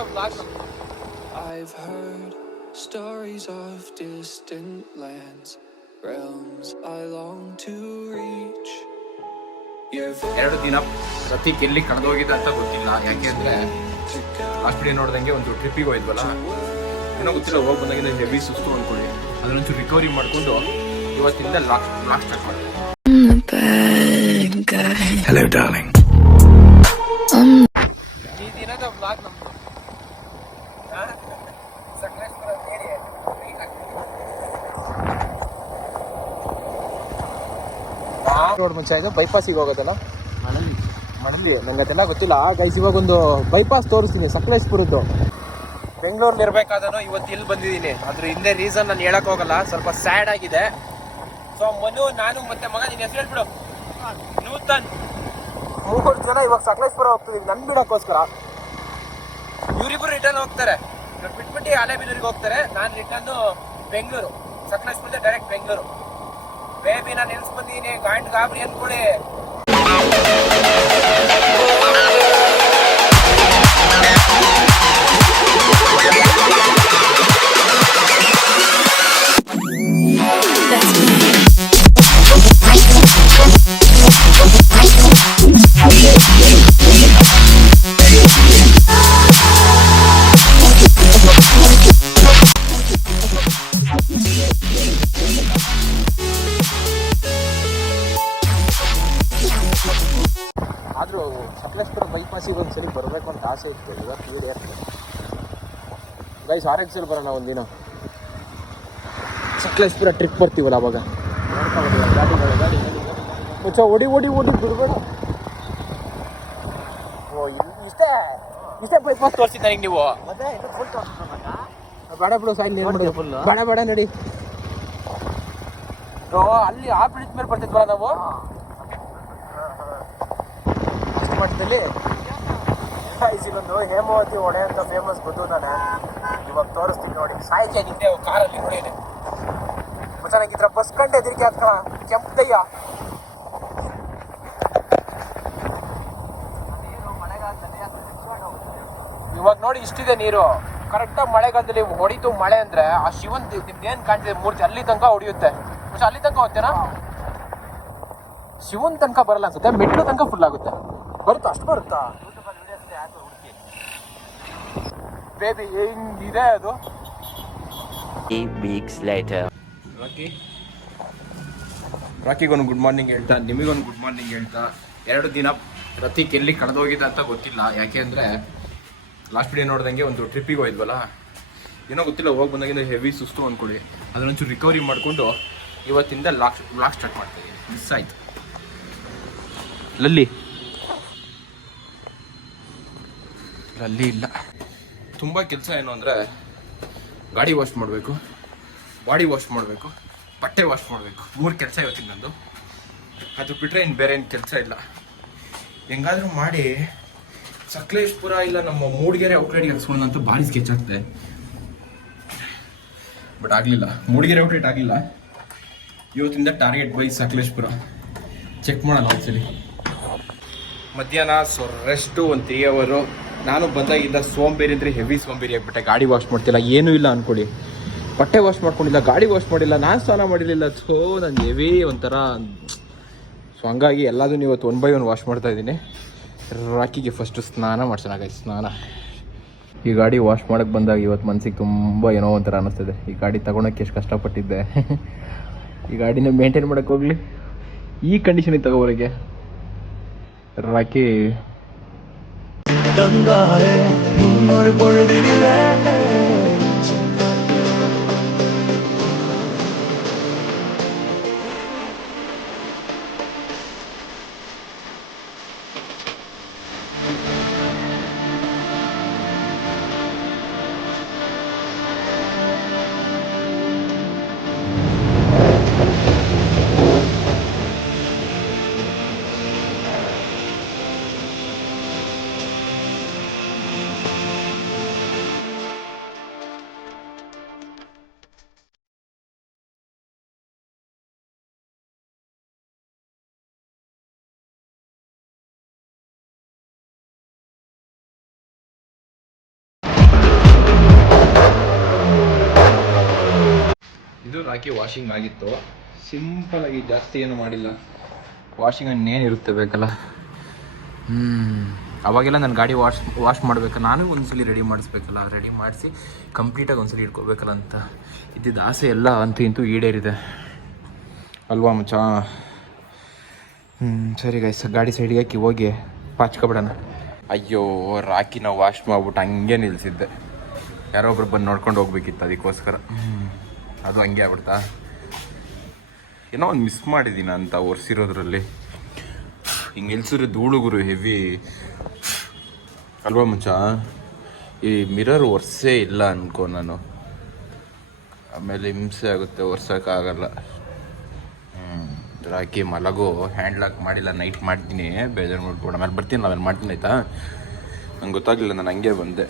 I've heard stories of distant lands, realms I long to reach. ಎರಡು ದಿನ ಪ್ರತೀಕ್ ಎಲ್ಲಿ ಕಳೆದೋಗಿದೆ ಅಂತ ಗೊತ್ತಿಲ್ಲ. ಯಾಕೆಂದ್ರೆ ಲಾಸ್ಟ್ ಡೇ ನೋಡ್ದಂಗೆ ಒಂದು ಟ್ರಿಪ್ಪಿಗೆ ಹೋಯ್ದ್ವಲ್ಲ ಏನೋ ಗೊತ್ತಿಲ್ಲ ಹೋಗಿ ಬಂದಾಗಿಂದ ಹೆವಿ ಸುಸ್ತು ಅಂದ್ಕೊಳ್ಳಿ ಅದನ್ನೊಂಚೂರು ರಿಕವರಿ ಮಾಡ್ಕೊಂಡು ಇವತ್ತಿಂದ ಲಾಕ್ ಲಾಕ್ ಸ್ಟಾರ್ಟ್ ಮಾಡಿ. Darling. ಈ ದಿನದ ಬ್ಲಾಗ್ ನಮ್ದು ಆ? ಸಕಲೇಶ್ಪುರ ಕೇಳಿ ರೋಡ್ ಮುಂಚೆ ಇದು ಬೈಪಾಸಿಗೆ ಹೋಗೋದಲ್ಲ? ಮಣಲಿ ನಂಗೆ ಅದೆಲ್ಲ ಗೊತ್ತಿಲ್ಲ. ಗೈಸ್ ಇವಾಗ ಒಂದು ಬೈಪಾಸ್ ತೋರಿಸ್ತೀನಿ. ಸಕಲೇಶ್ಪುರದ್ದು. ಬೆಂಗಳೂರಲ್ಲಿ ಇರ್ಬೇಕಾದನು ಇವತ್ತು ಇಲ್ಲಿ ಬಂದಿದ್ದೀನಿ. ಅದ್ರ ಹಿಂದೆ ರೀಸನ್ ನಾನು ಹೇಳಕ್ ಹೋಗಲ್ಲ. ಸ್ವಲ್ಪ ಸ್ಯಾಡ್ ಆಗಿದೆ. ಸೊ ಮನು ನಾನು ಮತ್ತೆ ಮಗ ನಿನ್ನ ಹೆಸರು ಹೇಳ್ಬಿಡು. ನೂತನ್. ಮೂರು ಜನ ಇವಾಗ ಸಕಲೇಶ್ಪುರ ಹೋಗ್ತಿದೀವಿ ನನ್ ಬಿಡಕ್ಕೋಸ್ಕರ. ಇವರಿಬ್ರು ರಿಟರ್ನ್ ಹೋಗ್ತಾರೆ. ಬಿಟ್ಬಿಟ್ಟು ಹಳೆಬೀದೂರಿಗೆ ಹೋಗ್ತಾರೆ. ನಾನು ರಿಟರ್ನ್ ಬೆಂಗಳೂರು. ಸಕಲೇಶ್ಪುರದ ಡೈರೆಕ್ಟ್ ಬೆಂಗಳೂರು. ಬೇಬಿ ನಾನು ಎಲ್ಸ್ ಬಂದಿದ್ದೀನಿ ಗಾಂಡ್ ಗಾಬರಿ ಅನ್ಕೊಳ್ಳಿ ಆದರೂ ಸಕಲೇಶ್ಪುರ ಬೈಪಾಸಿಗೆ ಒಂದ್ಸಲಿ ಬರಬೇಕು ಅಂತ ಆಸೆ ಇತ್ತು. ಇವತ್ತು ವೀಡಿಯೋ ಗೈಸ್ ಆರ್ ಎಕ್ಸಲ್ಲಿ ಬರೋಣ ಒಂದಿನ. ಸಕಲೇಶ್ಪುರ ಟ್ರಿಪ್ ಬರ್ತೀವಲ್ಲ ಅವಾಗ? ಮುಚ್ಚ ಓಡಿ ಓಡಿ ಓಡಿ ಬಿಡ್ಬೇಡ. ಓ ಇಷ್ಟೇ ಇಷ್ಟೇ ಬೈಪಾಸ್ ತೋರಿಸಿದ್ದ ಹಿಂಗೆ ನೀವು. ಬೇಡ ಬಿಡು ಸಾಯಿ ಬೇಡ ಬೇಡ ನಡಿ. ಅಲ್ಲಿ ಆ ಬ್ರಿಡ್ಜ್ ಮೇಲೆ ಬರ್ತಿದ್ವಲ್ಲ ನಾವು? ಮಟ್ಟದಲ್ಲಿ ಇಲ್ಲೊಂದು ಹೇಮಾವತಿ ಹೊಡೆ ಅಂತ ಫೇಮಸ್ ಗೊತ್ತು ನಾನು ಇವಾಗ ತೋರಿಸ್ತೀನಿ ನೋಡಿ. ಸಾಯ್ಕೆ ಆಗಿದ್ದೆ ಕಾರಲ್ಲಿ ನೋಡಿದೆ ಚೆನ್ನಾಗಿದ್ರ ಬಸ್ ಕಂಡು ಎದುರಿಗೆ ಹತ್ರ ಕೆಂಪಯ್ಯ ಇವಾಗ ನೋಡಿ ಇಷ್ಟಿದೆ ನೀರು. ಕರೆಕ್ಟಾಗಿ ಮಳೆಗಾಲದಲ್ಲಿ ಹೊಡಿತು ಮಳೆ ಅಂದ್ರೆ ಆ ಶಿವನ್ ಏನು ಕಾಣ್ತಿದೆ ಮೂರ್ತಿ ಅಲ್ಲಿ ತನಕ ಹೊಡಿಯುತ್ತೆ. ಅಲ್ಲಿ ತನಕ ಹೋಗ್ತೇನಾ ಶಿವನ್ ತನಕ ಬರಲಾಗುತ್ತೆ ಅನ್ಸುತ್ತೆ ಮೆಟ್ಲು ತನಕ ಫುಲ್ ಆಗುತ್ತೆ. ಬರುತ್ತಾ ಅಷ್ಟು ಬರುತ್ತಾ ಬೇಬಿ ಹೆಂಗಿದೆ ಅದು? Eight weeks later. ರಾಕಿ? ರಾಕಿಗೊಂದು ಗುಡ್ ಮಾರ್ನಿಂಗ್ ಹೇಳ್ತಾ ನಿಮಗೊಂದು ಗುಡ್ ಮಾರ್ನಿಂಗ್ ಹೇಳ್ತಾ. ಎರಡು ದಿನ ರತಿಕ್ ಎಲ್ಲಿ ಕಳೆದೋಗಿದೆ ಅಂತ ಗೊತ್ತಿಲ್ಲ. ಯಾಕೆ ಅಂದರೆ ಲಾಸ್ಟ್ ಡೇ ನೋಡ್ದಂಗೆ ಒಂದು ಟ್ರಿಪ್ಪಿಗೆ ಹೋಯ್ದ್ವಲ್ಲ ಏನೋ ಗೊತ್ತಿಲ್ಲ ಹೋಗಿ ಬಂದಾಗಿಂದ ಹೆವಿ ಸುಸ್ತು ಅಂದ್ಕೊಳ್ಳಿ ಅದನ್ನೊಂಚೂರು ರಿಕವರಿ ಮಾಡಿಕೊಂಡು ಇವತ್ತಿಂದ ಲಾಕ್ ಲಾಕ್ ಸ್ಟಾರ್ಟ್ ಮಾಡ್ತಾಯಿದ್ದೀನಿ ಮಿಸ್ ಆಯಿತು. ಲಲ್ಲಿ ಲಲ್ಲಿ ಇಲ್ಲ. ತುಂಬ ಕೆಲಸ ಏನು ಅಂದರೆ ಗಾಡಿ ವಾಶ್ ಮಾಡಬೇಕು ಬಾಡಿ ವಾಶ್ ಮಾಡಬೇಕು, ಬಟ್ಟೆ ವಾಶ್ ಮಾಡಬೇಕು. ಮೂರು ಕೆಲಸ ಇವತ್ತಿನ ನಂದು. ಅದು ಬಿಟ್ಟರೆ ಇನ್ನು ಬೇರೆ ಏನು ಕೆಲಸ ಇಲ್ಲ. ಹೆಂಗಾದರೂ ಮಾಡಿ, ಸಕಲೇಶ್ಪುರ ಇಲ್ಲ ನಮ್ಮ ಮೂಡಿಗೆರೆ ಔಟ್ಲೆಟ್ಗೆ ಅಂತ ಭಾರಿ ಸ್ಕೆಚ್ ಆಗ್ತದೆ. ಬಟ್ ಆಗಲಿಲ್ಲ. ಮೂಡಿಗೆರೆ ಔಟ್ಲೆಟ್ ಆಗಲಿಲ್ಲ. ಇವತ್ತಿಂದ ಟಾರ್ಗೆಟ್ ಬೈ ಸಕಲೇಶ್ಪುರ. ಚೆಕ್ ಮಾಡೋಣ ಒಂದ್ಸಲಿ. ಮಧ್ಯಾಹ್ನ ಸೊ ರೆಸ್ಟು ಒಂದು ತ್ರೀ ಅವರು ನಾನು ಬಂದಾಗಿದ್ದ ಸೋಂಬೇರಿ ಅಂದರೆ ಹೆವಿ ಸೋಂಬೇರಿ ಆಗಿಬಿಟ್ಟೆ. ಗಾಡಿ ವಾಶ್ ಮಾಡ್ತಿಲ್ಲ ಏನೂ ಇಲ್ಲ ಅಂದ್ಕೊಳ್ಳಿ ಬಟ್ಟೆ ವಾಶ್ ಮಾಡ್ಕೊಂಡಿಲ್ಲ ಗಾಡಿ ವಾಶ್ ಮಾಡಿಲ್ಲ ನಾನು ಸ್ನಾನ ಮಾಡಿರಲಿಲ್ಲ. ಸೋ ನಾನು ಹೆವಿ ಒಂಥರ ಸೊ ಹಂಗಾಗಿ ಎಲ್ಲದನ್ನು ಇವತ್ತು ಒನ್ ಬೈ ಒನ್ ವಾಶ್ ಮಾಡ್ತಾ ಇದ್ದೀನಿ. ರಾಕಿಗೆ ಫಸ್ಟು ಸ್ನಾನ ಮಾಡ್ಸೋಣ guys, ಸ್ನಾನ. ಈ ಗಾಡಿ ವಾಶ್ ಮಾಡೋಕ್ಕೆ ಬಂದಾಗ ಇವತ್ತು ಮನಸ್ಸಿಗೆ ತುಂಬ ಏನೋ ಒಂಥರ ಅನ್ನಿಸ್ತಿದೆ. ಈ ಗಾಡಿ ತಗೊಳಕ್ಕೆ ಎಷ್ಟು ಕಷ್ಟಪಟ್ಟಿದ್ದೆ. ಈ ಗಾಡಿನ ಮೇಂಟೈನ್ ಮಾಡೋಕ್ಕೆ ಹೋಗಲಿ. ಈ ಕಂಡೀಷನಿಗೆ ತಗೋವರೆಗೆ ರಾಕಿ கந்தாரே முன்னொரு பொழுதினிலே ಇದು ರಾಕಿ ವಾಷಿಂಗ್ ಆಗಿತ್ತು. ಸಿಂಪಲ್ ಆಗಿ ಜಾಸ್ತಿ ಏನು ಮಾಡಿಲ್ಲ. ವಾಷಿಂಗ್ ಇನ್ನೇನಿರುತ್ತೆ ಬೇಕಲ್ಲ? ಹ್ಞೂ ಅವಾಗೆಲ್ಲ ನನ್ನ ಗಾಡಿ ವಾಶ್ ವಾಶ್ ಮಾಡಬೇಕು. ನಾನು ಒಂದ್ಸಲಿ ರೆಡಿ ಮಾಡಿಸ್ಬೇಕಲ್ಲ. ರೆಡಿ ಮಾಡಿಸಿ ಕಂಪ್ಲೀಟಾಗಿ ಒಂದ್ಸಲಿ ಇಟ್ಕೋಬೇಕಲ್ಲ ಅಂತ. ಇದ್ದಿದ್ದ ಆಸೆ ಎಲ್ಲ ಅಂತೂ ಇಂತೂ ಈಡೇರಿದೆ. ಅಲ್ವಾ ಮಚ್ಚ? ಹ್ಞೂ ಸರಿ ಗೈಸ್ ಗಾಡಿ ಸೈಡಿಗೆ ಹಾಕಿ ಹೋಗಿ ಪಾಚ್ಕೊಬಿಡೋಣ. ಅಯ್ಯೋ, ರಾಕಿನ ವಾಶ್ ಮಾಡ್ಬಿಟ್ಟು ಹಂಗೆ ನಿಲ್ಸಿದ್ದೆ. ಯಾರೋ ಒಬ್ರು ಬಂದು ನೋಡ್ಕೊಂಡು ಹೋಗ್ಬೇಕಿತ್ತು ಅದಕ್ಕೋಸ್ಕರ. ಅದು ಹಂಗೆ ಆಗ್ಬಿಡ್ತಾ. ಏನೋ ಒಂದು ಮಿಸ್ ಮಾಡಿದ್ದೀನಿ ಅಂತ ಒರೆಸಿರೋದ್ರಲ್ಲಿ. ಹಿಂಗೆ ನಿಲ್ಸಿದ್ರೆ ಧೂಳುಗುರು ಹೆವಿ ಅಲ್ವಾ ಮುಂಚ? ಈ ಮಿರರ್ ಒರೆಸೇ ಇಲ್ಲ ಅನ್ಕೋ ನಾನು. ಆಮೇಲೆ ಹಿಂಸೆ ಆಗುತ್ತೆ ಒರ್ಸೋಕ್ಕಾಗಲ್ಲ ಹ್ಞೂ ರಾಕಿ ಮಲಗು ಹ್ಯಾಂಡ್ ಲಾಕ್ ಮಾಡಿಲ್ಲ ನೈಟ್ ಮಾಡ್ತೀನಿ, ಬೇಜಾರು ಮಾಡ್ಕೊಡ ಆಮೇಲೆ ಬರ್ತೀನಿ ಆಮೇಲೆ ಮಾಡ್ತೀನಿ, ಆಯಿತಾ? ನಂಗೆ ಗೊತ್ತಾಗಲಿಲ್ಲ, ನಾನು ಹಂಗೆ ಬಂದೆ.